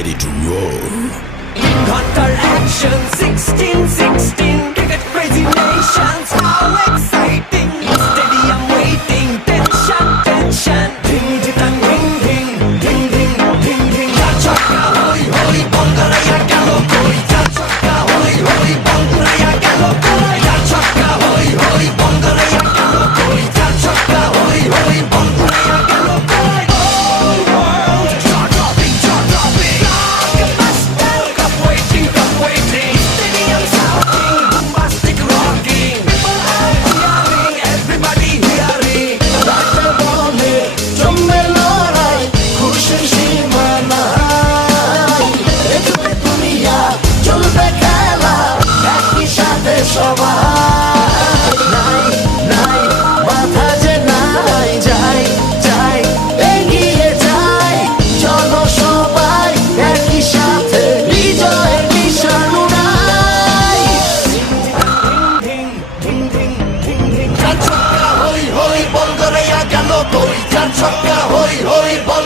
ready to roll. Got action, Sixteen, sixteen, 16, get crazy. সবার নাই নাই মাথা যে নাই যাই যাই এগিয়ে যাই চলো সবাই একই সাথে বিজয়ের নিশান উড়াই চার ছক্কা হই হই বল করে গেল কই চার ছক্কা হই হই বল